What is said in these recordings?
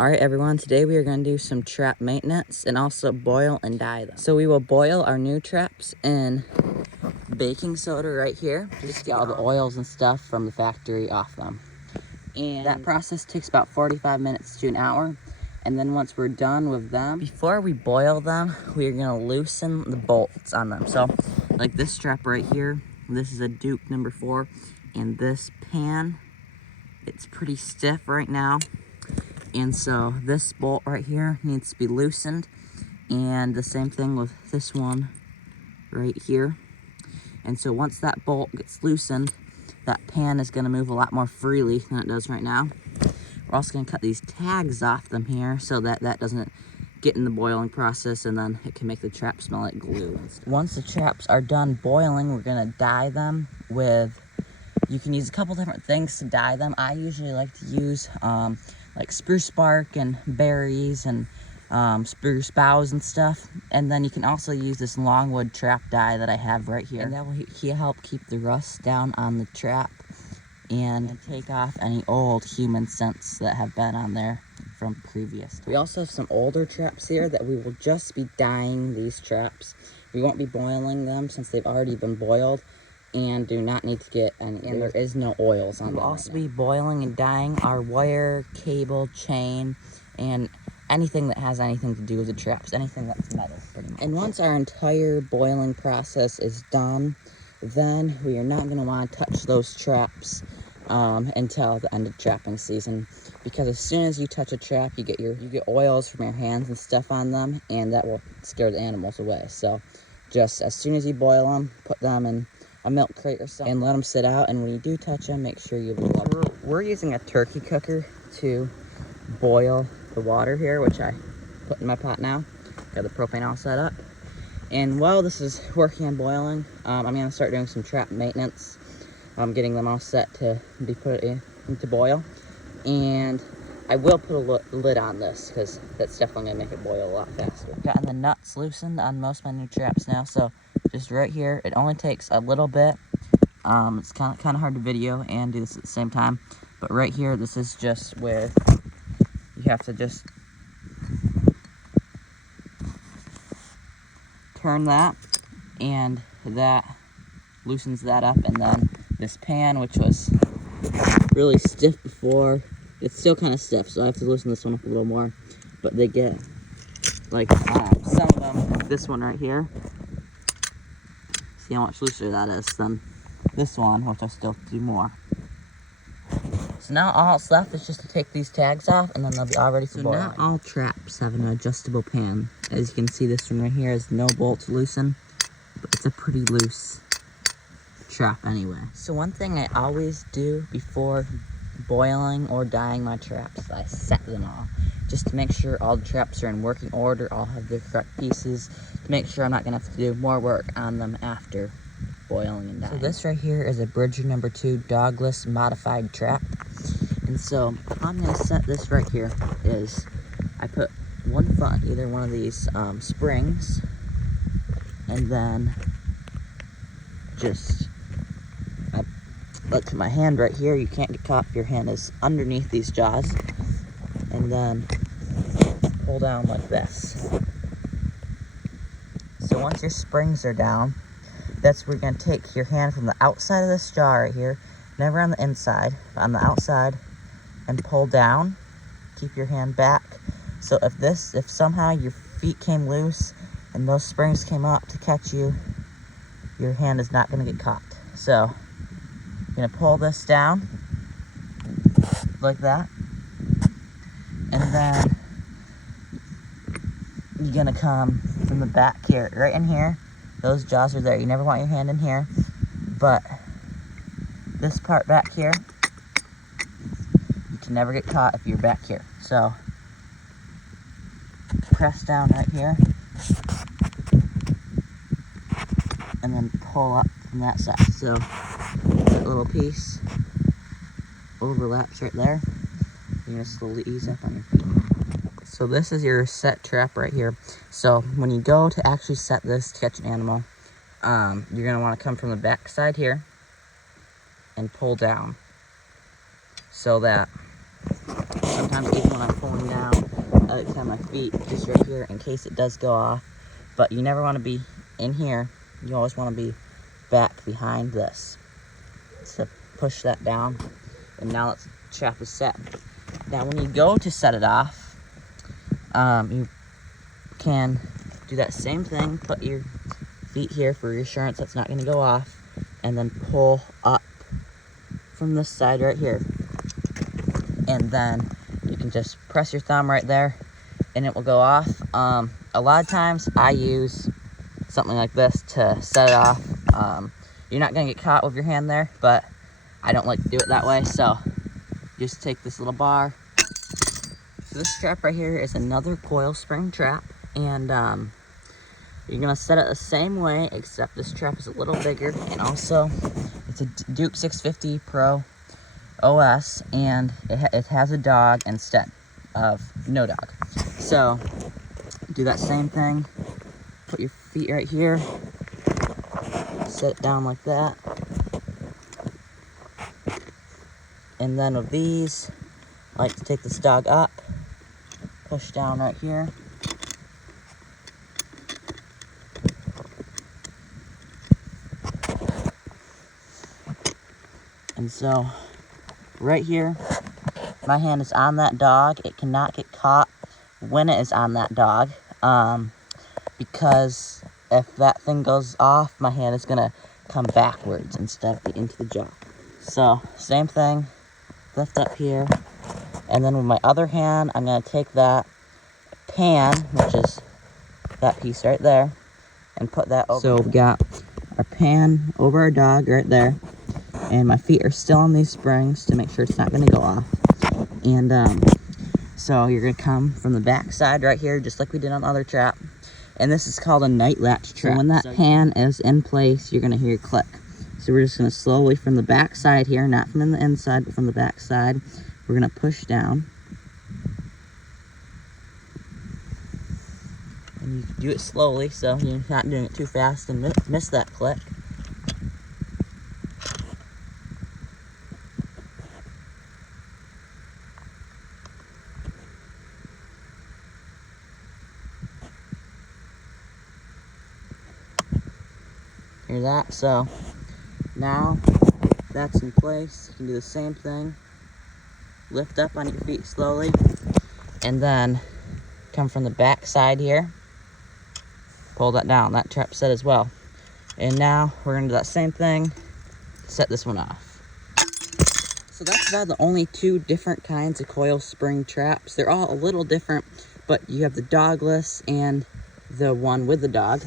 All right, everyone, today we are going to do some trap maintenance and also boil and dye them. So we will boil our new traps in baking soda right here, just to get all the oils and stuff from the factory off them. And that process takes about 45 minutes to an hour. And then once we're done with them, before we boil them, we're going to loosen the bolts on them. So like this strap right here, this is a Duke number 4, and this pan, it's pretty stiff right now. And so this bolt right here needs to be loosened, and the same thing with this one right here. And so once that bolt gets loosened, that pan is going to move a lot more freely than it does right now. We're also going to cut these tags off them here so that that doesn't get in the boiling process, and then it can make the trap smell like glue. Once the traps are done boiling, we're going to dye them with, you can use a couple different things to dye them. I usually like to use like spruce bark and berries and spruce boughs and stuff. And then you can also use this longwood trap dye that I have right here. And that will help keep the rust down on the trap and take off any old human scents that have been on there from previous. We also have some older traps here that we will just be dyeing these traps. We won't be boiling them since they've already been boiled and do not need to get any, and there is no oils on them. We'll also be boiling and dyeing our wire, cable, chain, and anything that has anything to do with the traps, anything that's metal, pretty much. And once our entire boiling process is done, then we are not going to want to touch those traps until the end of trapping season, because as soon as you touch a trap, you get oils from your hands and stuff on them, and that will scare the animals away. So just as soon as you boil them, put them in a milk crate or something and let them sit out, and when you do touch them, make sure you blow up. We're using a turkey cooker to boil the water here, which I put in my pot now. Got the propane all set up, and while this is working and boiling, I'm going to start doing some trap maintenance. I'm getting them all set to be put into boil, and I will put a lid on this because that's definitely going to make it boil a lot faster. Gotten the nuts loosened on most of my new traps now, so just right here, it only takes a little bit. It's kind of hard to video and do this at the same time, but right here, this is just where you have to just turn that, and that loosens that up. And then this pan, which was really stiff before, it's still kind of stiff, so I have to loosen this one up a little more. But they get, like, some of them, like this one right here. See how much looser that is than this one, which I still have to do more. So now all that's left is just to take these tags off, and then they'll be all ready for boiling. So not all traps have an adjustable pan. As you can see, this one right here has no bolt to loosen, but it's a pretty loose trap anyway. So one thing I always do before boiling or dyeing my traps is I set them all, just to make sure all the traps are in working order, all have their correct pieces, to make sure I'm not going to have to do more work on them after boiling and dyeing. So this right here is a Bridger number 2 dogless modified trap. And so how I'm going to set this right here is I put one foot on either one of these springs, and then just look, my hand right here, you can't get caught if your hand is underneath these jaws, and then pull down like this. So once your springs are down, that's where you're going to take your hand from the outside of this jar right here, never on the inside, but on the outside, and pull down. Keep your hand back. So if somehow your feet came loose and those springs came up to catch you, your hand is not going to get caught. So you're going to pull this down like that, and then you're going to come from the back here, right in here. Those jaws are there. You never want your hand in here, but this part back here, you can never get caught if you're back here. So press down right here, and then pull up from that side. So that little piece overlaps right there. You're going to slowly ease up on your feet. So this is your set trap right here. So when you go to actually set this to catch an animal, you're going to want to come from the back side here and pull down, so that sometimes even when I'm pulling down. I like to have my feet just right here in case it does go off. But you never want to be in here. You always want to be back behind this to push that down. And now the trap is set. Now when you go to set it off, you can do that same thing. Put your feet here for reassurance that's not going to go off, and then pull up from this side right here. And then you can just press your thumb right there and it will go off. A lot of times I use something like this to set it off. You're not gonna get caught with your hand there, but I don't like to do it that way, so just take this little bar. So this trap right here is another coil spring trap, and you're gonna set it the same way, except this trap is a little bigger, and also it's a Duke 650 Pro OS, and it has a dog instead of no dog. So do that same thing. Put your feet right here. Set it down like that. And then with these, I like to take this dog up, push down right here. And so right here, my hand is on that dog. It cannot get caught when it is on that dog, because if that thing goes off, my hand is gonna come backwards instead of into the jaw. So same thing, lift up here, and then with my other hand, I'm gonna take that pan, which is that piece right there, and put that over. So we've got our pan over our dog right there, and my feet are still on these springs to make sure it's not gonna go off. And so you're gonna come from the back side right here, just like we did on the other trap. And this is called a night latch trap. So when that pan is in place, you're gonna hear a click. So we're just gonna slowly from the back side here, not from the inside, but from the back side, we're gonna push down. And you do it slowly, so you're not doing it too fast and miss that click. Hear that? So now that's in place. You can do the same thing. Lift up on your feet slowly, and then come from the back side here. Pull that down. That trap set as well. And now we're gonna do that same thing. Set this one off. So that's about the only two different kinds of coil spring traps. They're all a little different, but you have the dogless and the one with the dog.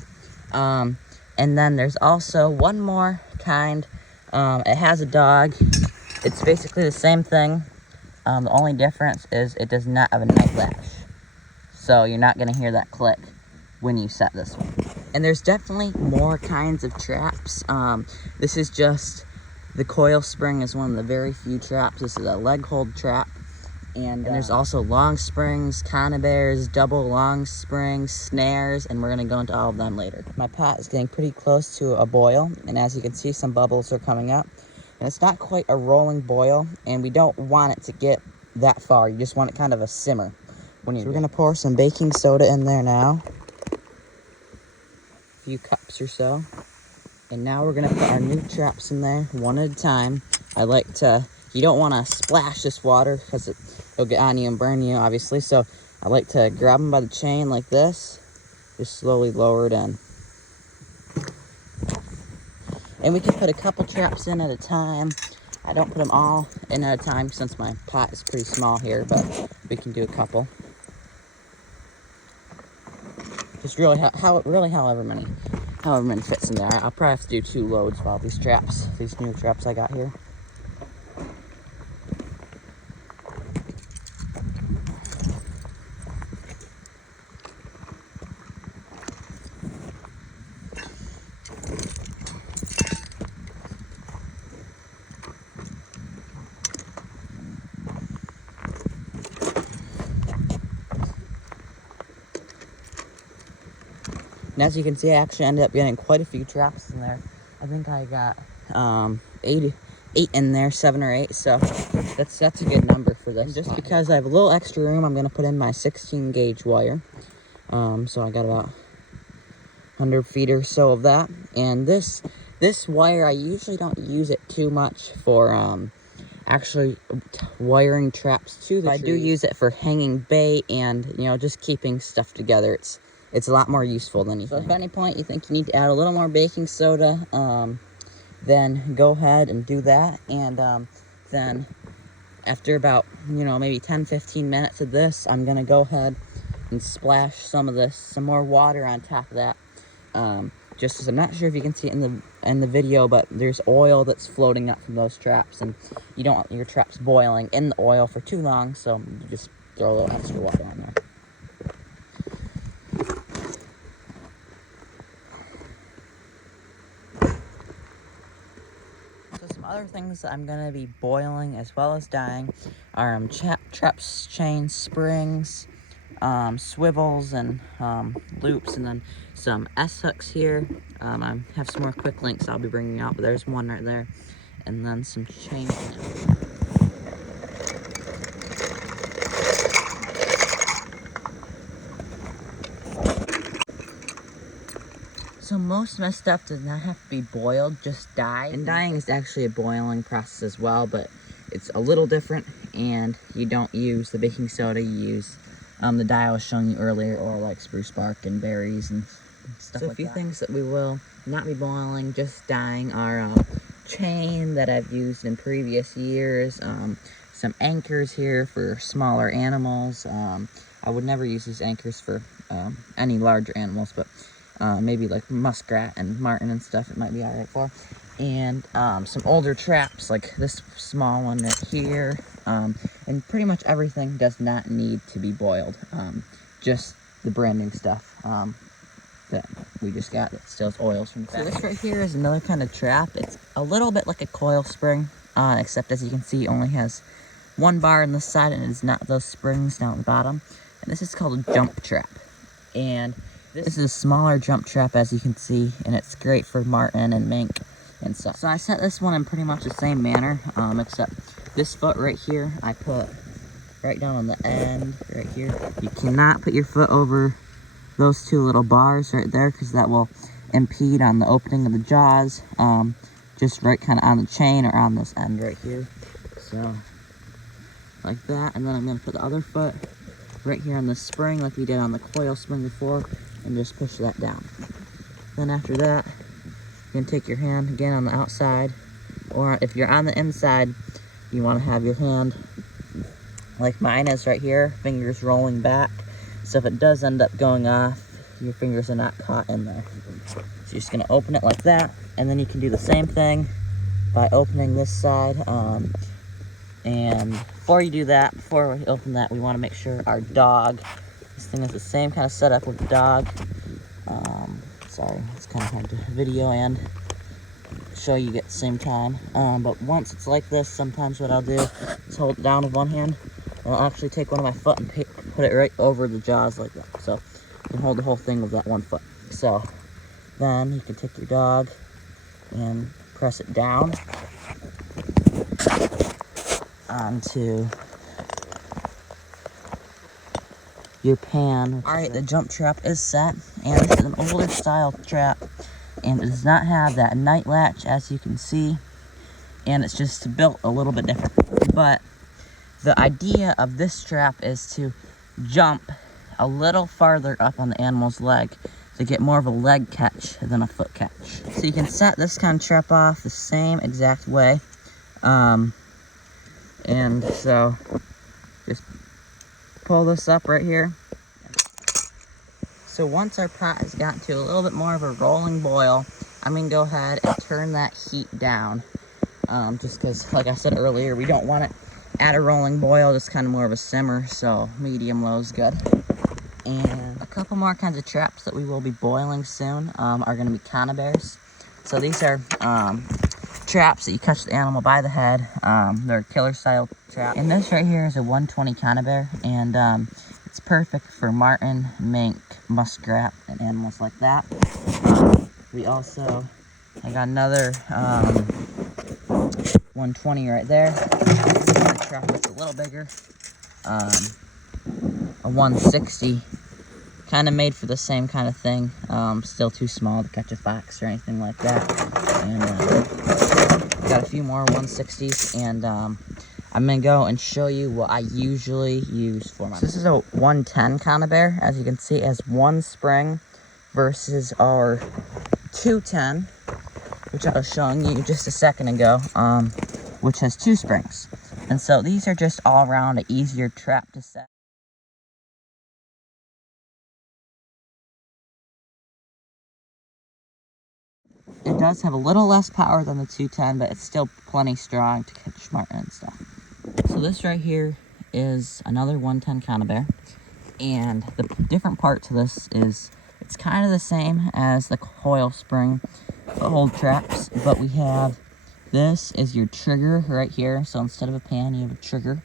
And then there's also one more kind. It has a dog. It's basically the same thing. The only difference is it does not have a night latch. So you're not gonna hear that click when you set this one. And there's definitely more kinds of traps. This is just, the coil spring is one of the very few traps. This is a leg hold trap. And there's also long springs, conibears, double long springs, snares, and we're gonna go into all of them later. My pot is getting pretty close to a boil, and as you can see, some bubbles are coming up. And it's not quite a rolling boil, and we don't want it to get that far. You just want it kind of a simmer. So we're gonna pour some baking soda in there now. A few cups or so. And now we're gonna put our new traps in there one at a time. I like to, you don't wanna splash this water because it'll get on you and burn you, obviously. So I like to grab them by the chain like this, just slowly lower it in. And we can put a couple traps in at a time. I don't put them all in at a time since my pot is pretty small here, but we can do a couple. Just really, however many fits in there. I'll probably have to do 2 loads of all these traps, these new traps I got here. And as you can see, I actually ended up getting quite a few traps in there. I think I got 80 8 in there, 7 or 8. So that's a good number for this. And just because I have a little extra room, I'm gonna put in my 16 gauge wire. So I got about 100 feet or so of that. And this wire, I usually don't use it too much for actually wiring traps to the trees. I do use it for hanging bait and, you know, just keeping stuff together. It's a lot more useful than you think. So if at any point you think you need to add a little more baking soda, then go ahead and do that. And then after about, you know, maybe 10-15 minutes of this, I'm gonna go ahead and splash some more water on top of that. Just because I'm not sure if you can see it in the video, but there's oil that's floating up from those traps, and you don't want your traps boiling in the oil for too long, so you just throw a little extra water on there. So some other things that I'm gonna be boiling as well as dyeing are traps, chains, springs, swivels, and loops, and then some S-hooks here. I have some more quick links I'll be bringing out, but there's one right there, and then some chain clamps. So most of my stuff does not have to be boiled, just dyed. And dyeing is actually a boiling process as well, but it's a little different, and you don't use the baking soda, you use the dye I was showing you earlier, or like spruce bark and berries and stuff like that. So a few things that we will not be boiling, just dyeing, are chain that I've used in previous years, some anchors here for smaller animals. I would never use these anchors for any larger animals, but maybe like muskrat and martin and stuff it might be alright for. And some older traps like this small one right here. And pretty much everything does not need to be boiled. Just the branding stuff that we just got that steals oils from the factory. So this right here is another kind of trap. It's a little bit like a coil spring, except as you can see, it only has one bar on the side and it's not those springs down at the bottom. And this is called a jump trap. And this is a smaller jump trap, as you can see, and it's great for marten and mink and stuff. So I set this one in pretty much the same manner, except this foot right here, I put right down on the end, right here. You cannot put your foot over those two little bars right there, because that will impede on the opening of the jaws. Just right kind of on the chain or on this end right here. So, like that. And then I'm going to put the other foot right here on the spring, like we did on the coil spring before, and just push that down. Then after that, you're going to take your hand again on the outside, or if you're on the inside, you want to have your hand like mine is right here, fingers rolling back, so if it does end up going off, your fingers are not caught in there. So you're just going to open it like that, and then you can do the same thing by opening this side. And before you do that, before we open that, we want to make sure our dog, this thing is the same kind of setup with the dog. Sorry, it's kind of hard to video and show you at the same time. But once it's like this, sometimes what I'll do is hold it down with one hand, and I'll actually take one of my foot and put it right over the jaws like that. So you can hold the whole thing with that one foot. So then you can take your dog and press it down onto your pan. Alright, the jump trap is set, and this is an older style trap, and it does not have that night latch, as you can see, and it's just built a little bit different. But the idea of this trap is to jump a little farther up on the animal's leg to get more of a leg catch than a foot catch. So you can set this kind of trap off the same exact way. And so just pull this up right here. So once our pot has gotten to a little bit more of a rolling boil, I'm going to go ahead and turn that heat down. Just because, like I said earlier, we don't want it at a rolling boil, just kind of more of a simmer, so medium-low is good. And a couple more kinds of traps that we will be boiling soon are going to be conibears. So these are traps that you catch the animal by the head. They're killer-style traps. And this right here is a 120 conibear, and it's perfect for marten, mink, muskrat, and animals like that. I got another 120 right there. The trap that's a little bigger. A 160. Kind of made for the same kind of thing. Still too small to catch a fox or anything like that. And got a few more 160s, and I'm gonna go and show you what I usually use for my. So this is a 110 conibear. As you can see, it has one spring versus our 210, which I was showing you just a second ago, which has two springs. And so these are just all around an easier trap to set. It does have a little less power than the 210, but it's still plenty strong to catch marten and stuff. So this right here is another 110 conibear, and the different part to this is it's kind of the same as the coil spring hold traps, but we have this is your trigger right here. So instead of a pan, you have a trigger,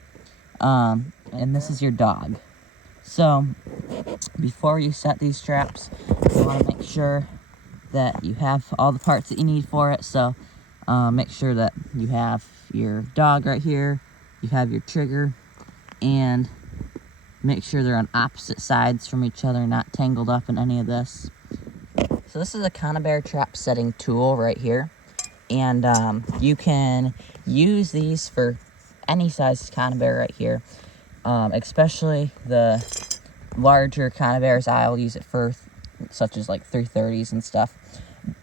and this is your dog. So before you set these traps, you want to make sure that you have all the parts that you need for it. So make sure that you have your dog right here, you have your trigger, and make sure they're on opposite sides from each other, not tangled up in any of this. So this is a conibear trap setting tool right here, and you can use these for any size conibear right here, especially the larger conibears. I'll use it for such as like 330s and stuff,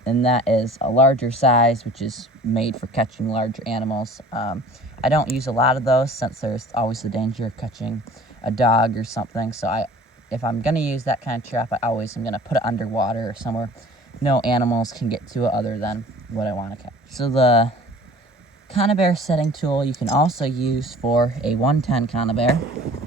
and that is a larger size, which is made for catching larger animals. I don't use a lot of those since there's always the danger of catching a dog or something, so if I'm gonna use that kind of trap, I always am gonna put it underwater or somewhere no animals can get to it other than what I want to catch. So the conibear setting tool you can also use for a 110 conibear,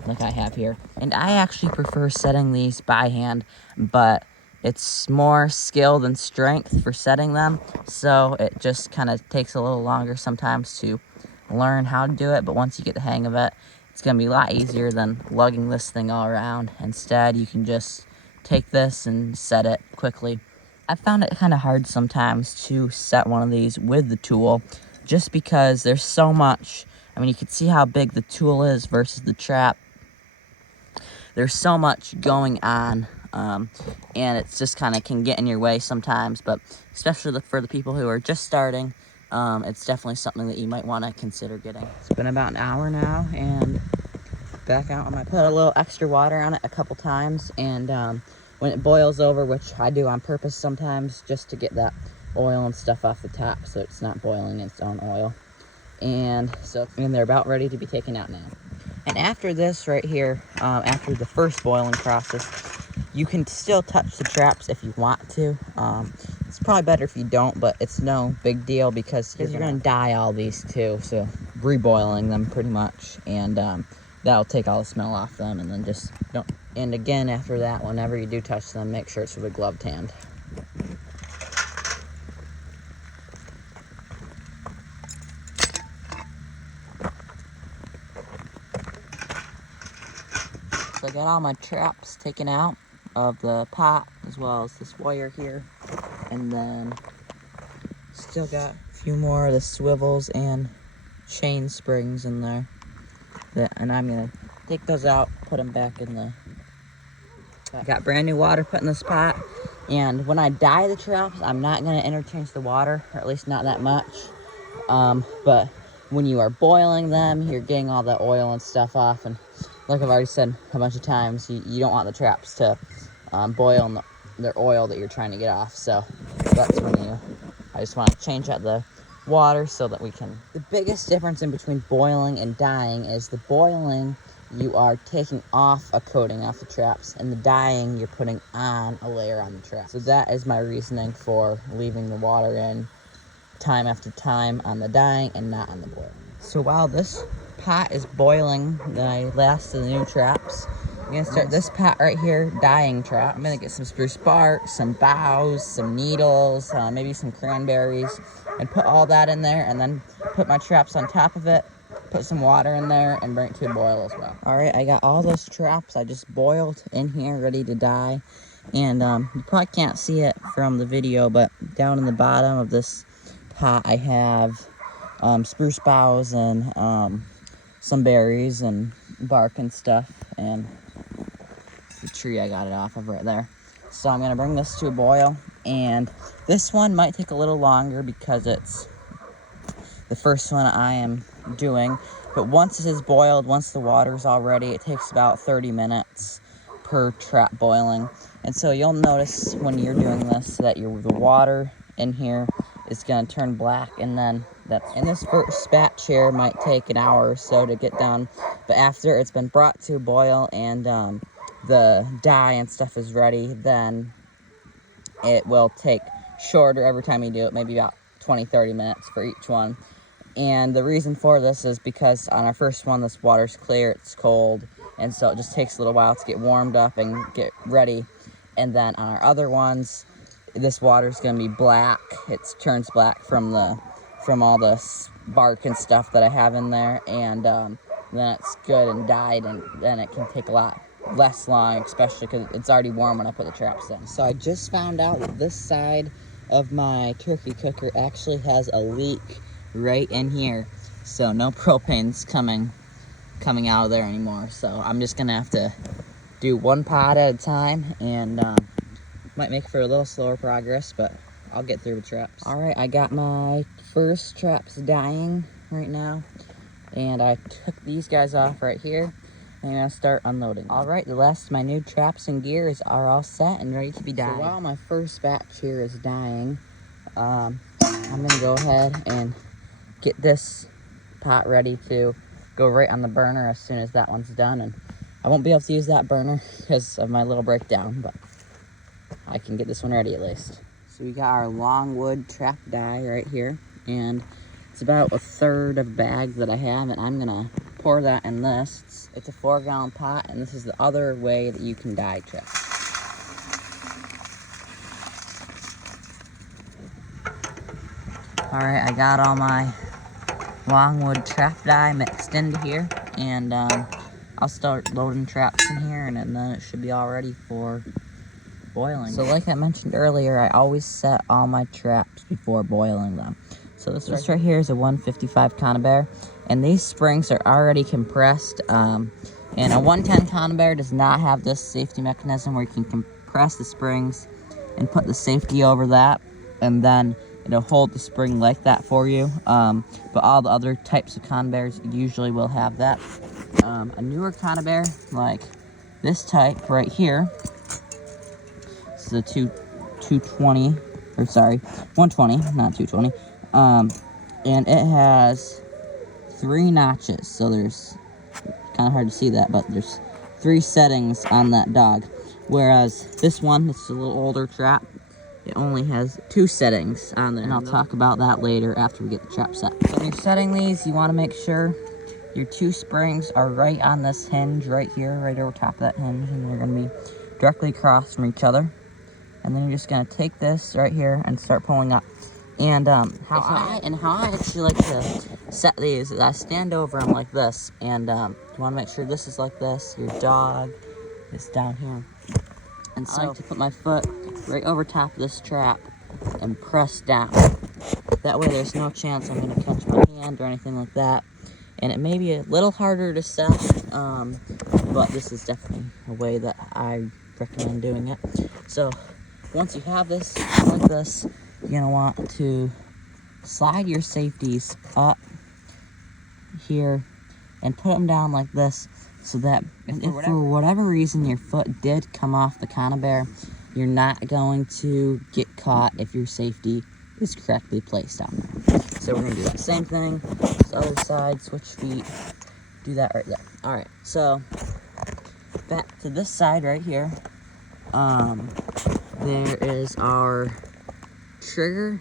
like I have here. And I actually prefer setting these by hand, but it's more skill than strength for setting them, so it just kind of takes a little longer sometimes to learn how to do it, but once you get the hang of it, it's going to be a lot easier than lugging this thing all around. Instead, you can just take this and set it quickly. I found it kind of hard sometimes to set one of these with the tool, just because there's so much. I mean, you can see how big the tool is versus the trap. There's so much going on, and it's just kind of can get in your way sometimes, but especially for the people who are just starting, it's definitely something that you might want to consider getting. It's been about an hour now, and back out. I might put a little extra water on it a couple times, and when it boils over, which I do on purpose sometimes, just to get that oil and stuff off the top so it's not boiling its own oil. And they're about ready to be taken out now. And after this right here, after the first boiling process, you can still touch the traps if you want to. It's probably better if you don't, but it's no big deal because you're going to dye all these too. So reboiling them pretty much, and that'll take all the smell off them, and then just don't. And again, after that, whenever you do touch them, make sure it's with a gloved hand. So I got all my traps taken out of the pot, as well as this wire here, and then still got a few more of the swivels and chain springs in there. And I'm gonna take those out, put them back in the. Got brand new water put in this pot, and when I dye the traps, I'm not gonna interchange the water, or at least not that much. But when you are boiling them, you're getting all the oil and stuff off, and like I've already said a bunch of times, you don't want the traps to boil in their oil that you're trying to get off. So that's when I just want to change out the water so that we can. The biggest difference in between boiling and dyeing is the boiling, you are taking off a coating off the traps, and the dyeing, you're putting on a layer on the trap. So that is my reasoning for leaving the water in time after time on the dyeing and not on the boiling. So while this pot is boiling, the last of the new traps, I'm gonna start this pot right here, dyeing trap. I'm gonna get some spruce bark, some boughs, some needles, maybe some cranberries, and put all that in there, and then put my traps on top of it, put some water in there, and bring it to a boil as well. All right, I got all those traps I just boiled in here, ready to dye. And you probably can't see it from the video, but down in the bottom of this pot, I have spruce boughs and some berries and bark and stuff, and the tree I got it off of right there. So I'm gonna bring this to a boil, and this one might take a little longer because it's the first one I am doing. But once it is boiled, once the water's all ready, it takes about 30 minutes per trap boiling. And so you'll notice when you're doing this that the water in here is gonna turn black, and then this first batch here might take an hour or so to get done. But after it's been brought to a boil and the dye and stuff is ready, then it will take shorter every time you do it, maybe about 20-30 minutes for each one. And the reason for this is because on our first one, this water's clear, it's cold, and so it just takes a little while to get warmed up and get ready. And then on our other ones, this water's gonna be black. It turns black from all the bark and stuff that I have in there, and then it's good and dyed, and then it can take a lot less long, especially because it's already warm when I put the traps in. So I just found out that this side of my turkey cooker actually has a leak right in here, so no propane's coming out of there anymore. So I'm just gonna have to do one pot at a time, and might make for a little slower progress, but I'll get through the traps. All right, I got my first traps dying right now, and I took these guys off right here, and I'm gonna start unloading. All right, the last of my new traps and gears are all set and ready to be dyed. So while my first batch here is dying, I'm gonna go ahead and get this pot ready to go right on the burner as soon as that one's done. And I won't be able to use that burner because of my little breakdown, but I can get this one ready at least. So we got our longwood trap dye right here, and it's about a third of a bag that I have, and I'm gonna pour that in this. It's a 4-gallon pot, and this is the other way that you can dye traps. All right, I got all my longwood trap dye mixed into here, and I'll start loading traps in here, and then it should be all ready for boiling. So like I mentioned earlier, I always set all my traps before boiling them. So this right here is a 155 conibear, and these springs are already compressed, and a 110 conibear does not have this safety mechanism where you can compress the springs and put the safety over that, and then it'll hold the spring like that for you. But all the other types of conibears usually will have that. A newer conibear, like this type right here, this is a 120, not 220. And it has 3 notches, so there's kind of hard to see that, but there's 3 settings on that dog. Whereas this one, it's a little older trap, it only has 2 settings on there, and I'll talk about that later after we get the trap set. So when you're setting these, you want to make sure your 2 springs are right on this hinge right here, right over top of that hinge, and they're going to be directly across from each other. And then you're just going to take this right here and start pulling up. And how I actually like to set these is I stand over them like this, and you want to make sure this is like this, your dog is down here. And so I like to put my foot right over top of this trap and press down. That way there's no chance I'm going to catch my hand or anything like that. And it may be a little harder to set, but this is definitely a way that I recommend doing it. So once you have this like this, you're going to want to slide your safeties up here and put them down like this, so that if for whatever reason your foot did come off the conibear, you're not going to get caught if your safety is correctly placed on there. So we're going to do that same thing, this other side, switch feet, do that right there. Alright, so back to this side right here, there is our trigger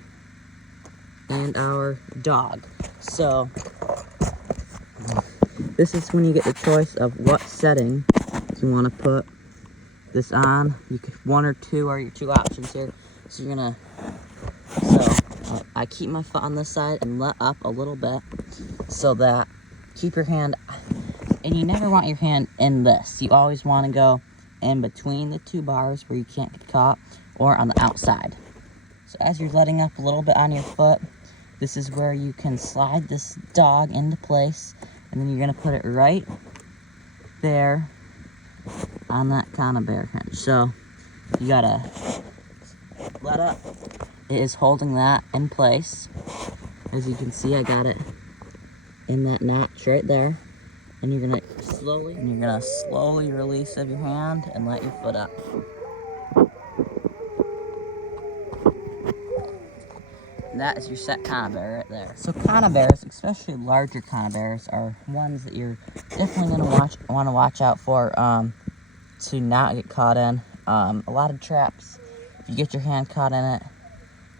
and our dog. So this is when you get the choice of what setting you want to put this on. You could 1 or 2 are your 2 options here. So you're gonna, I keep my foot on this side and let up a little bit, so that keep your hand, and you never want your hand in this. You always want to go in between the 2 bars where you can't get caught, or on the outside. So as you're letting up a little bit on your foot, this is where you can slide this dog into place, and then you're gonna put it right there on that conibear hinge. So you gotta let up. It is holding that in place. As you can see, I got it in that notch right there. And you're gonna slowly release of your hand and let your foot up. And that is your set conibear right there. So conibears, especially larger conibears, are ones that you're definitely gonna want to watch out for to not get caught in. A lot of traps, if you get your hand caught in it,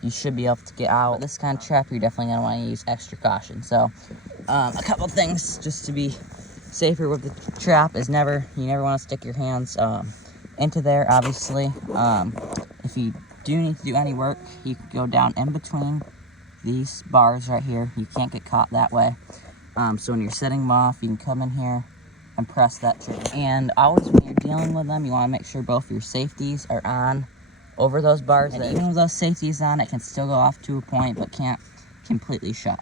you should be able to get out. But this kind of trap, you're definitely gonna want to use extra caution. So a couple things just to be safer with the trap is you never want to stick your hands into there, obviously. If you do need to do any work, you can go down in between these bars right here. You can't get caught that way. So when you're setting them off, you can come in here and press that trigger. And always when you're dealing with them, you want to make sure both your safeties are on over those bars. And even with those safeties on, it can still go off to a point, but can't completely shut.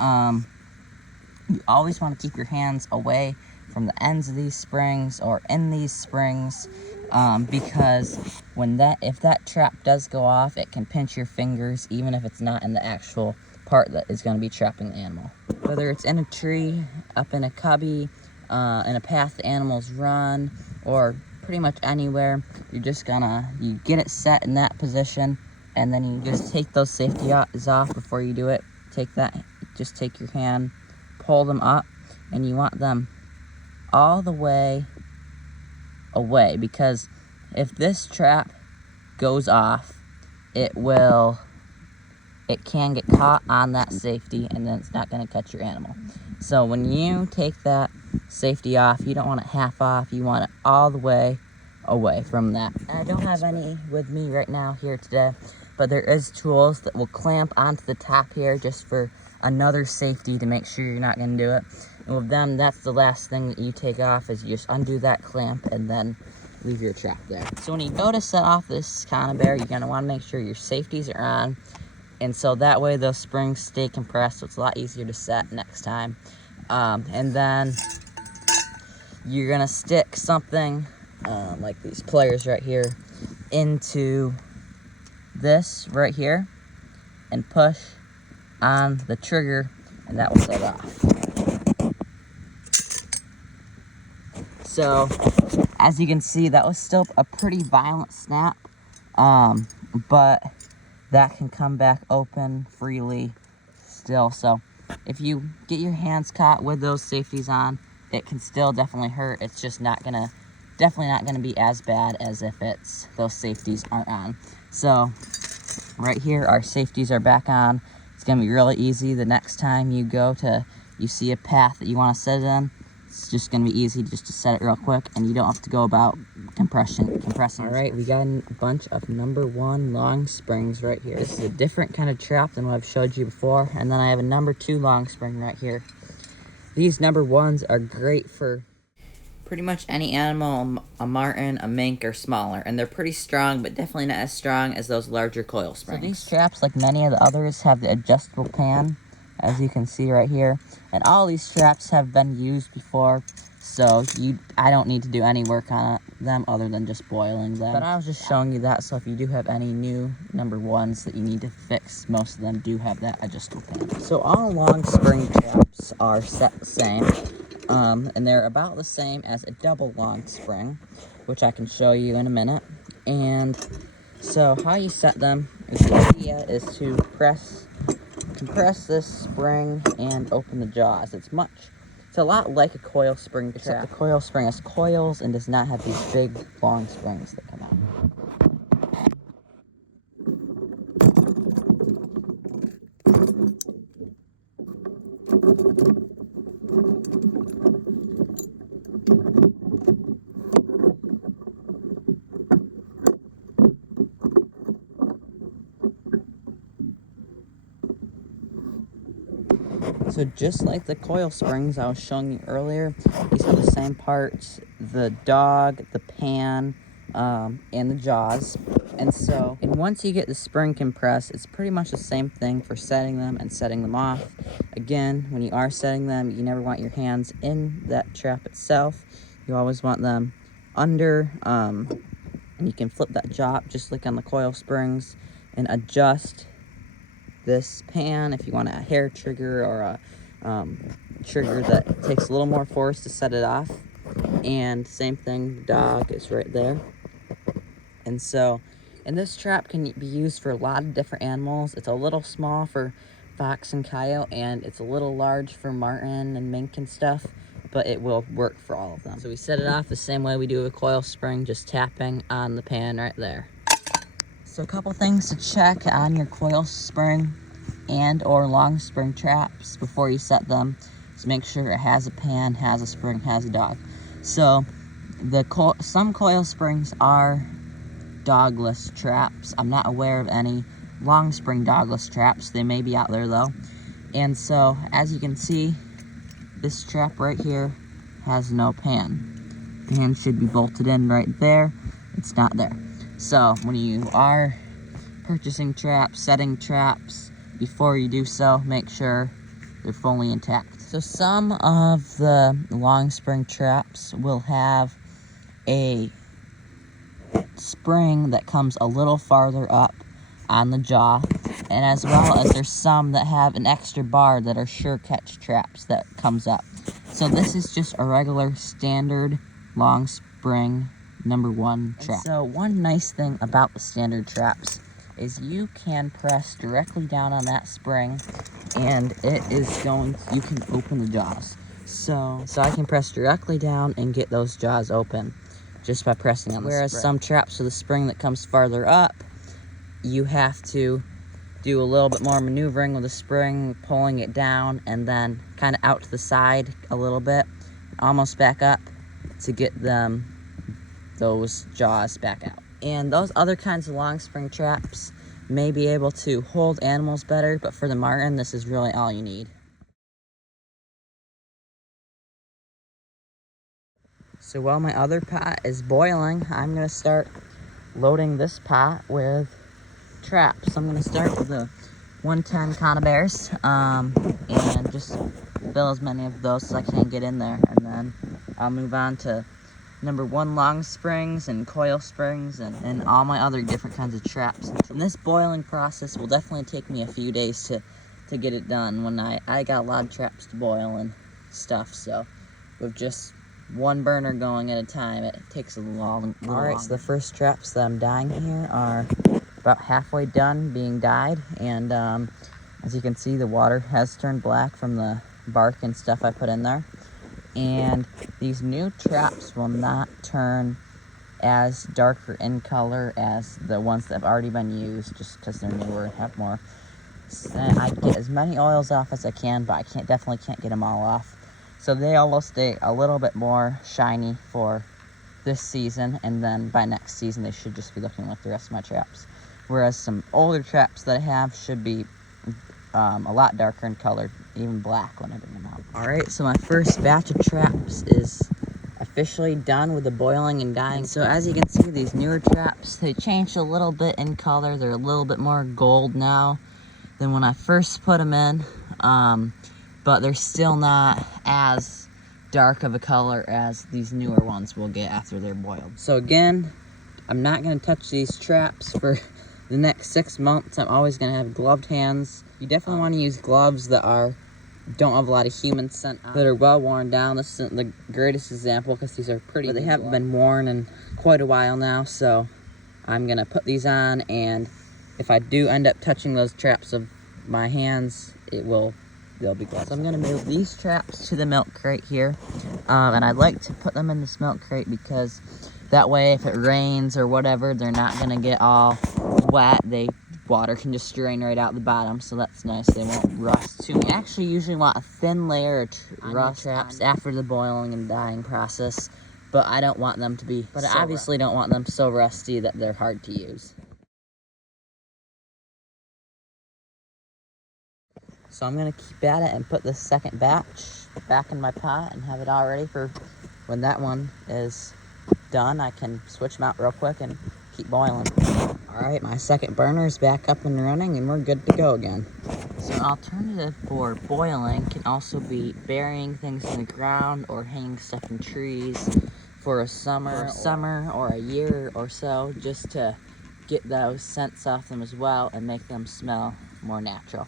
You always want to keep your hands away from the ends of these springs or in these springs, because if that trap does go off, it can pinch your fingers, even if it's not in the actual part that is going to be trapping the animal. Whether it's in a tree, up in a cubby, in a path the animals run, or pretty much anywhere, you get it set in that position, and then you just take those safeties off before you do it. Just take your hand, pull them up, and you want them all the way away, because if this trap goes off, it can get caught on that safety, and then it's not going to catch your animal. So when you take that safety off, you don't want it half off, you want it all the way away from that. And I don't have any with me right now here today, but there is tools that will clamp onto the top here just for another safety to make sure you're not going to do it. And with them, that's the last thing that you take off, is you just undo that clamp and then leave your trap there. So when you go to set off this conibear, you're going to want to make sure your safeties are on, and so that way those springs stay compressed, so it's a lot easier to set next time. And then you're going to stick something like these pliers right here into this right here and push on the trigger, and that will set off. So as you can see, that was still a pretty violent snap, but that can come back open freely still. So if you get your hands caught with those safeties on, it can still definitely hurt. It's just definitely not gonna be as bad as if those safeties aren't on. So right here, our safeties are back on. It's gonna be really easy the next time you see a path that you wanna set it in. It's just gonna be easy just to set it real quick, and you don't have to go about compressing. All right, we got a bunch of number 1 long springs right here. This is a different kind of trap than what I've showed you before. And then I have a number 2 long spring right here. These number 1s are great for pretty much any animal, a marten, a mink, or smaller. And they're pretty strong, but definitely not as strong as those larger coil springs. So these traps, like many of the others, have the adjustable pan, as you can see right here. And all these traps have been used before, so I don't need to do any work on them other than just boiling them. But I was just showing you that, so if you do have any new number 1s that you need to fix, most of them do have that adjustable pan. So all long spring traps are set the same, and they're about the same as a double long spring, which I can show you in a minute. And so how you set them, the idea is to compress this spring and open the jaws. It's a lot like a coil spring trap. Except the coil spring has coils and does not have these big long springs that come out. So just like the coil springs I was showing you earlier, these are the same parts: the dog, the pan, and the jaws. And once you get the spring compressed, it's pretty much the same thing for setting them and setting them off. Again, when you are setting them, you never want your hands in that trap itself. You always want them under, and you can flip that jaw up just like on the coil springs and adjust this pan if you want a hair trigger or a trigger that takes a little more force to set it off. And same thing, the dog is right there. And this trap can be used for a lot of different animals. It's a little small for fox and coyote, and it's a little large for marten and mink and stuff, but it will work for all of them. So we set it off the same way we do a coil spring, just tapping on the pan right there. So a couple things to check on your coil spring and or long spring traps before you set them. Just make sure it has a pan, has a spring, has a dog. So some coil springs are dogless traps. I'm not aware of any long spring dogless traps. They may be out there though. And so as you can see, this trap right here has no pan. The pan should be bolted in right there. It's not there. So when you are purchasing traps, setting traps, before you do so, make sure they're fully intact. So some of the long spring traps will have a spring that comes a little farther up on the jaw, and as well as there's some that have an extra bar that are sure catch traps that comes up. So this is just a regular standard long spring #1 trap. And so one nice thing about the standard traps is you can press directly down on that spring and you can open the jaws. So I can press directly down and get those jaws open just by pressing on the spring. Whereas some traps with a spring that comes farther up, you have to do a little bit more maneuvering with the spring, pulling it down and then kind of out to the side a little bit, almost back up to get those jaws back out. And those other kinds of long spring traps may be able to hold animals better, but for the marten, this is really all you need. So while my other pot is boiling, I'm going to start loading this pot with traps. I'm going to start with the 110 conibears, and just fill as many of those as I can get in there. And then I'll move on to #1 long springs and coil springs and all my other different kinds of traps. And this boiling process will definitely take me a few days to get it done. When I got a lot of traps to boil and stuff, so with just one burner going at a time, it takes a long. Alright, so the first traps that I'm dyeing here are about halfway done being dyed, and as you can see, the water has turned black from the bark and stuff I put in there. And these new traps will not turn as darker in color as the ones that have already been used, just because they're newer and have more. And I get as many oils off as I can, but I definitely can't get them all off. So they all will stay a little bit more shiny for this season, and then by next season they should just be looking like the rest of my traps. Whereas some older traps that I have should be a lot darker in color, even black when I bring them out. Alright, so my first batch of traps is officially done with the boiling and dyeing. So as you can see, these newer traps, they changed a little bit in color. They're a little bit more gold now than when I first put them in, but they're still not as dark of a color as these newer ones will get after they're boiled. So again, I'm not going to touch these traps for the next 6 months. I'm always going to have gloved hands. You definitely want to use gloves that don't have a lot of human scent on, that are well worn down. This isn't the greatest example because these are pretty, but they haven't been worn in quite a while now, so I'm going to put these on, and if I do end up touching those traps of my hands, they'll be gloves. So I'm going to move these traps to the milk crate here, and I like to put them in this milk crate because that way if it rains or whatever, they're not going to get all wet. Water can just drain right out the bottom, so that's nice. They won't rust too much. You actually usually want a thin layer of rust traps after the boiling and dyeing process, but I don't want them to be, I obviously don't want them so rusty that they're hard to use. So I'm going to keep at it and put the second batch back in my pot and have it all ready for when that one is done, I can switch them out real quick and keep boiling. All right, my second burner is back up and running, and we're good to go again. So an alternative for boiling can also be burying things in the ground or hanging stuff in trees for a summer or a year or so, just to get those scents off them as well and make them smell more natural.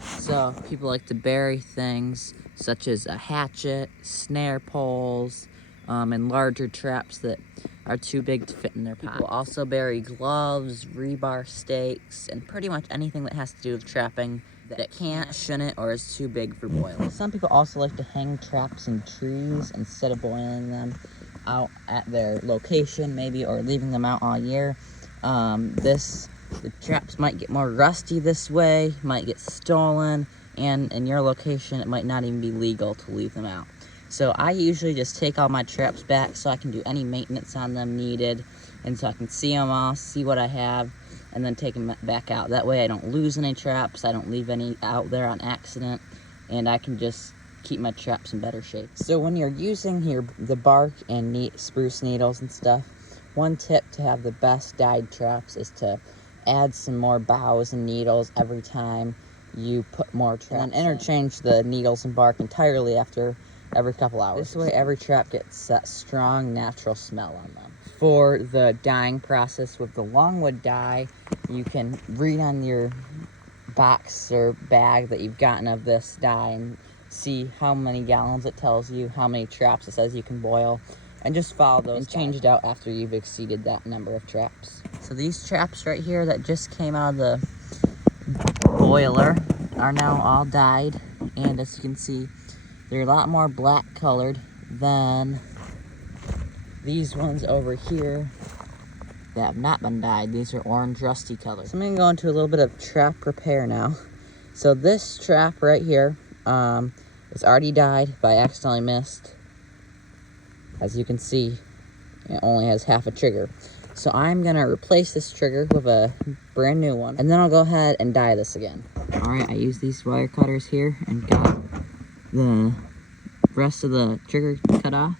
So people like to bury things such as a hatchet, snare poles, and larger traps that are too big to fit in their pot. People also bury gloves, rebar stakes, and pretty much anything that has to do with trapping that can't, shouldn't, or is too big for boiling. Some people also like to hang traps in trees instead of boiling them out at their location maybe, or leaving them out all year. The traps might get more rusty this way, might get stolen, and in your location it might not even be legal to leave them out. So I usually just take all my traps back so I can do any maintenance on them needed, and so I can see them all, see what I have, and then take them back out. That way I don't lose any traps, I don't leave any out there on accident, and I can just keep my traps in better shape. So when you're using the bark and spruce needles and stuff, one tip to have the best dyed traps is to add some more boughs and needles every time you put more traps, and then interchange the needles and bark entirely after every couple hours. This way every trap gets that strong natural smell on them. For the dyeing process with the longwood dye, you can read on your box or bag that you've gotten of this dye and see how many gallons it tells you, how many traps it says you can boil, and just follow those and change it out after you've exceeded that number of traps. So these traps right here that just came out of the boiler are now all dyed, and as you can see, they're a lot more black colored than these ones over here that have not been dyed. These are orange rusty colored. So I'm gonna go into a little bit of trap repair now. So this trap right here is already dyed, but I accidentally missed. As you can see, it only has half a trigger. So I'm gonna replace this trigger with a brand new one, and then I'll go ahead and dye this again. All right, I used these wire cutters here and got the rest of the trigger cut off,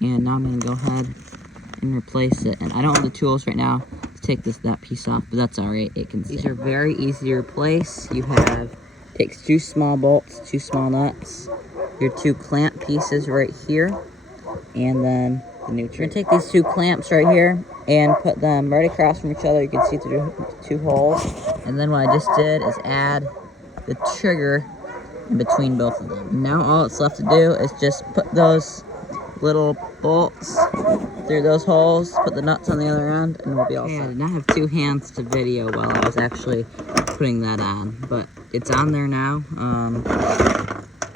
and now I'm gonna go ahead and replace it. And I don't have the tools right now to take that piece off, but that's all right. These are very easy to replace. Takes 2 small bolts, 2 small nuts, your 2 clamp pieces right here, and then the new trigger. You're gonna take these 2 clamps right here and put them right across from each other. You can see through 2 holes. And then what I just did is add the trigger in between both of them. Now all it's left to do is just put those little bolts through those holes, put the nuts on the other end, and we'll be all set. I did not have 2 hands to video while I was actually putting that on, but it's on there now,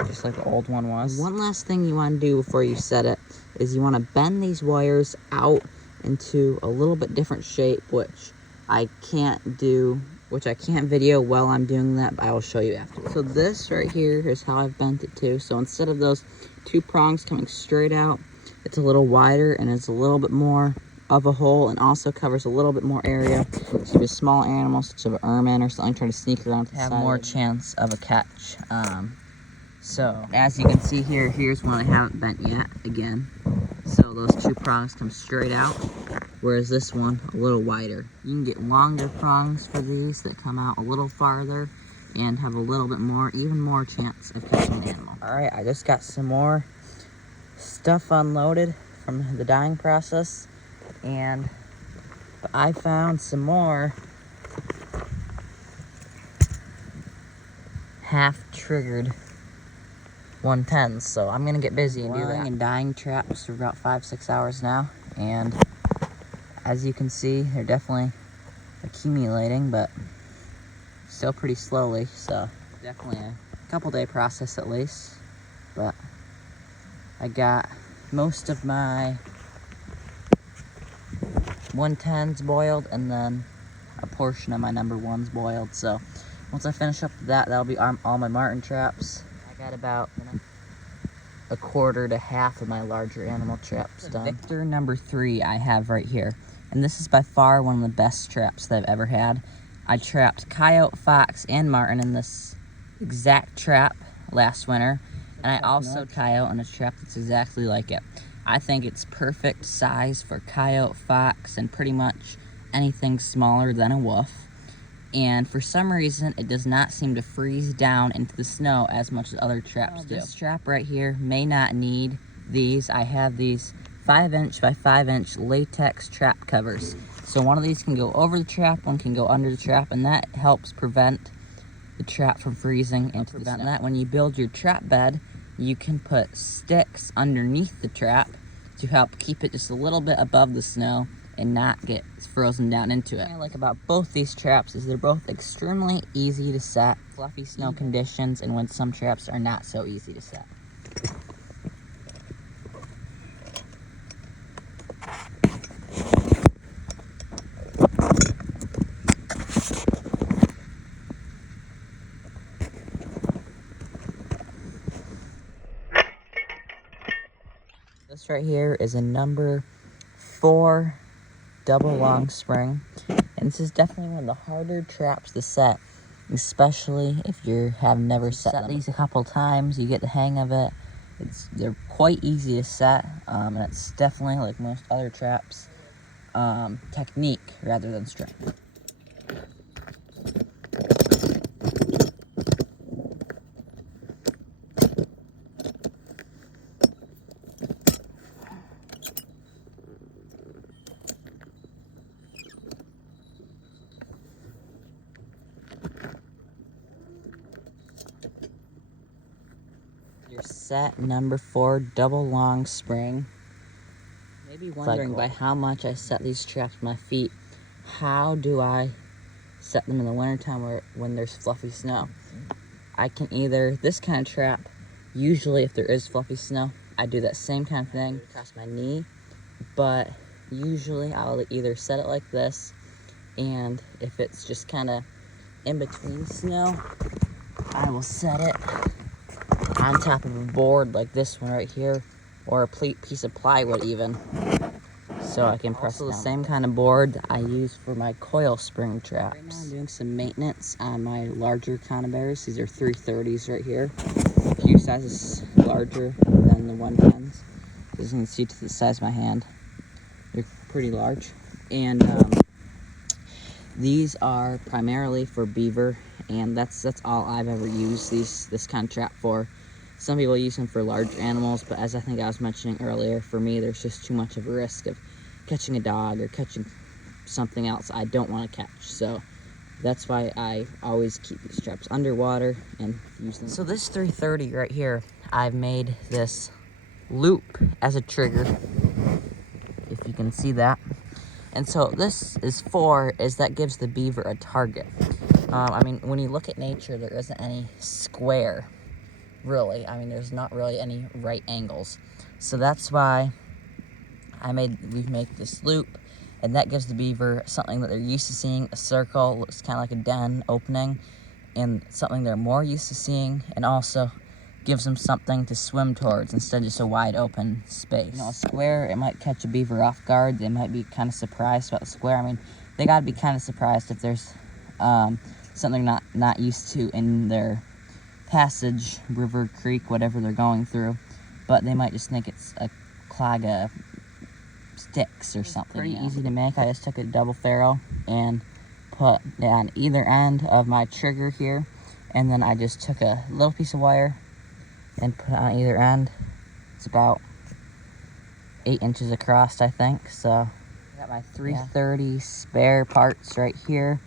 just like the old one was. One last thing you want to do before you set it is you want to bend these wires out into a little bit different shape, which I can't video while I'm doing that, but I will show you after. So this right here is how I've bent it to. So instead of those 2 prongs coming straight out, it's a little wider and it's a little bit more of a hole, and also covers a little bit more area. So if a small animal such as an ermine or something trying to sneak around to have more chance of a catch. So as you can see here, here's one I haven't bent yet again. So those 2 prongs come straight out, whereas this one a little wider. You can get longer prongs for these that come out a little farther and have a little bit more, even more chance of catching an animal. All right, I just got some more stuff unloaded from the dyeing process, and I found some more half-triggered 110s, so I'm gonna get busy and do that. And dyeing traps for about 5-6 hours now, and as you can see, they're definitely accumulating, but still pretty slowly, so definitely a couple day process at least. But I got most of my 110s boiled, and then a portion of my number 1s boiled. So once I finish up that, that'll be all my marten traps. I got about a quarter to half of my larger animal traps done. Victor number 3 I have right here, and this is by far one of the best traps that I've ever had. I trapped coyote, fox, and marten in this exact trap last winter, and I also coyote in a trap that's exactly like it. I think it's perfect size for coyote, fox, and pretty much anything smaller than a wolf. And for some reason, it does not seem to freeze down into the snow as much as other traps do. This trap right here may not need these. I have these 5" by 5" latex trap covers. So one of these can go over the trap, one can go under the trap, and that helps prevent the trap from freezing into the snow. That when you build your trap bed, you can put sticks underneath the trap to help keep it just a little bit above the snow and not get frozen down into it. What I like about both these traps is they're both extremely easy to set, fluffy snow conditions, and when some traps are not so easy to set. This right here is a number 4 double long spring, and this is definitely one of the harder traps to set, especially if you have never set these a couple times. You get the hang of it. They're quite easy to set, and it's definitely, like most other traps, technique rather than strength. Your set number 4 double long spring. Maybe wondering by how much I set these traps with my feet. How do I set them in the wintertime when there's fluffy snow? I can either, this kind of trap, usually if there is fluffy snow, I do that same kind of thing across my knee, but usually I'll either set it like this, and if it's just kind of in between snow, I will set it on top of a board like this one right here, or a piece of plywood even, so I can press it down. The same kind of board I use for my coil spring traps. Right now I'm doing some maintenance on my larger conibears. These are 330s right here, a few sizes larger than the 110s. As you can see to the size of my hand, they're pretty large. And these are primarily for beaver, and that's all I've ever used this kind of trap for. Some people use them for large animals, but as I think I was mentioning earlier, for me there's just too much of a risk of catching a dog or catching something else I don't want to catch. So that's why I always keep these traps underwater and use them. So this 330 right here, I've made this loop as a trigger, if you can see that. And so this is that gives the beaver a target. I mean, when you look at nature, there isn't any square, really. I mean, there's not really any right angles. So that's why we make this loop, and that gives the beaver something that they're used to seeing, a circle. Looks kind of like a den opening, and something they're more used to seeing, and also gives them something to swim towards instead of just a wide open space. You know, a square, it might catch a beaver off guard. They might be kind of surprised about the square. I mean, they got to be kind of surprised if there's something not used to in their passage, river, creek, whatever they're going through. But they might just think it's a clog of sticks or something. Pretty easy to make. I just took a double ferrule and put it on either end of my trigger here, and then I just took a little piece of wire and put it on either end. It's about 8 inches across, I think. So I got my 330 spare parts right here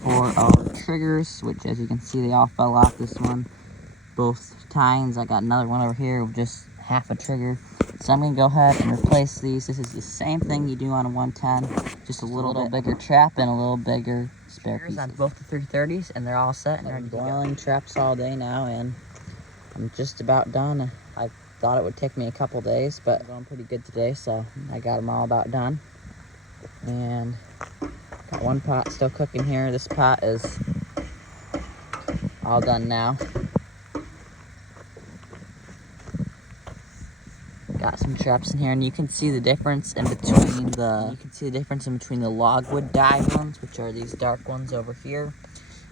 for our triggers, which, as you can see, they all fell off this one both tines. I got another one over here with just half a trigger, so I'm gonna go ahead and replace these. This is the same thing you do on a 110, just a little bit bigger trap and a little bigger spare piece on both the 330s, and they're all set and ready to go. Boiling traps all day now, and I'm just about done. I thought it would take me a couple days, but I'm going pretty good today, so I got them all about done. And got one pot still cooking here. This pot is all done now. Got some traps in here, and you can see the difference in between the logwood dye ones, which are these dark ones over here,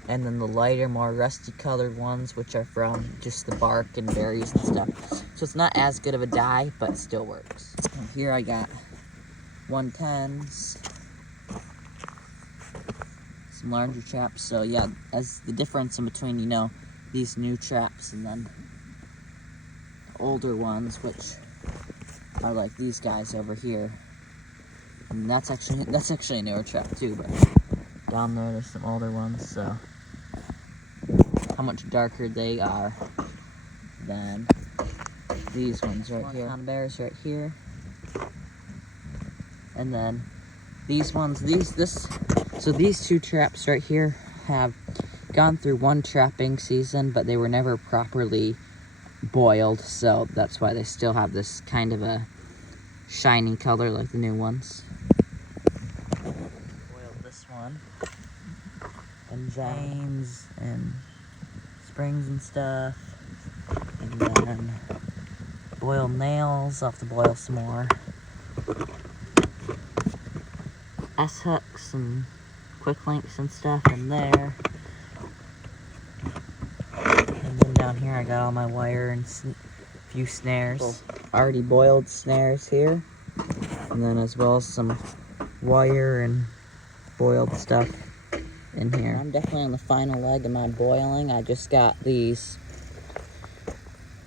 and then the lighter, more rusty colored ones, which are from just the bark and berries and stuff. So it's not as good of a dye, but it still works. And here I got 110s, some larger traps. So yeah, as the difference in between, you know, these new traps and then the older ones, which are like these guys over here. And that's actually a newer trap too, but down there's some older ones, so how much darker they are than these ones right here. Conibears right here. And then these ones, so these two traps right here have gone through one trapping season, but they were never properly boiled, so that's why they still have this kind of a shiny color like the new ones. Boiled this one, and veins and springs and stuff, and then boiled nails. I'll have to boil some more. S-hooks and quick links and stuff in there. And then down here I got all my wire and few snares. Already boiled snares here. And then as well as some wire and boiled stuff in here. I'm definitely on the final leg of my boiling. I just got these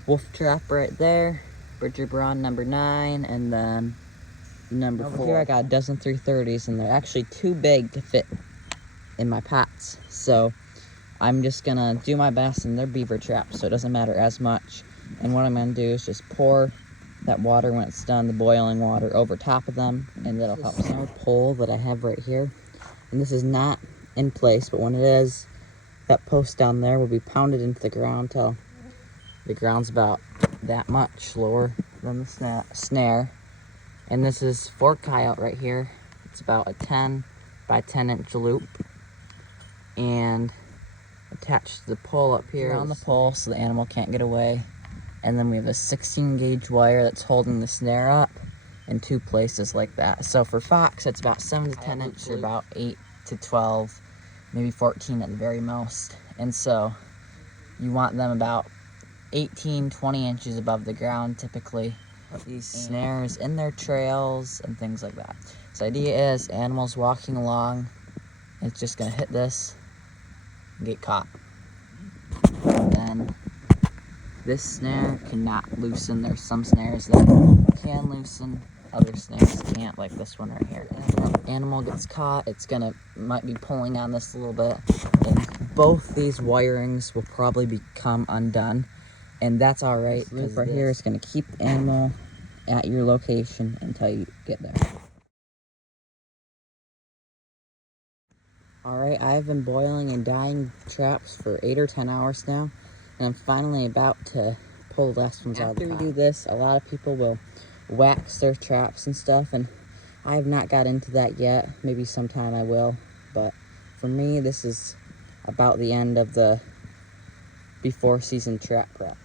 wolf trap right there, Bridger Braun number 9, and then number 4. Over here I got a dozen 330s, and they're actually too big to fit in my pots. So I'm just gonna do my best, and they're beaver traps, so it doesn't matter as much. And what I'm gonna do is just pour that water when it's done, the boiling water, over top of them, and that'll help. This pole that I have right here, and this is not in place, but when it is, that post down there will be pounded into the ground till the ground's about that much lower than the snare. And this is fork coyote right here. It's about a 10 by 10 inch loop, and attached to the pole up here on the pole so the animal can't get away. And then we have a 16 gauge wire that's holding the snare up in 2 places like that. So for fox, it's about 7 to 10 inch, or about 8 to 12, maybe 14 at the very most. And so you want them about 18, 20 inches above the ground typically. These snares in their trails and things like that. So the idea is animals walking along, it's just gonna hit this and get caught. And then this snare cannot loosen. There's some snares that can loosen, other snares can't, like this one right here. If an animal gets caught, might be pulling on this a little bit, and both these wirings will probably become undone. And that's all right, because right here is going to keep the animal at your location until you get there. All right, I've been boiling and dyeing traps for 8 or 10 hours now, and I'm finally about to pull the last ones out of the pot. After we do this, a lot of people will wax their traps and stuff, and I have not got into that yet. Maybe sometime I will, but for me, this is about the end of the before season trap prep.